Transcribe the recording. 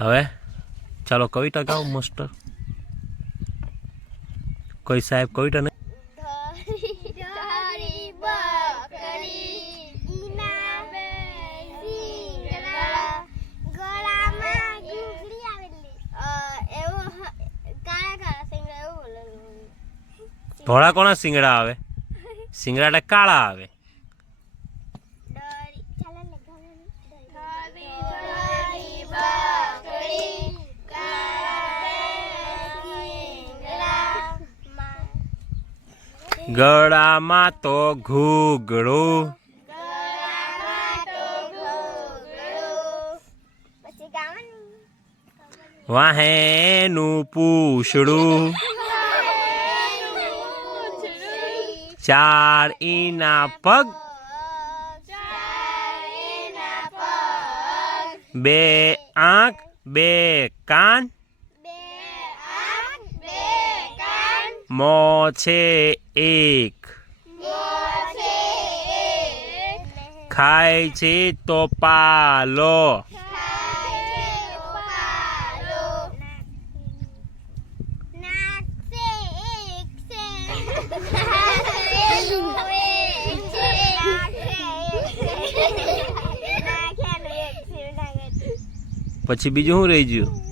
હવે ચાલો કવિતા ગાઓ માસ્ટર. કોઈ સાહેબ કવિતા નહીં? ધોળા કોના સિંગડા આવે? સિંગડા એટલે કાળા આવે. ગળામાં તો ગાવાનું વાહેનું પૂછડું. ચાર ઈના પગ બે આંખ બે કાન. મો છે એક. ખાય છે તો પાલો. પછી બીજું શું રહી ગયું?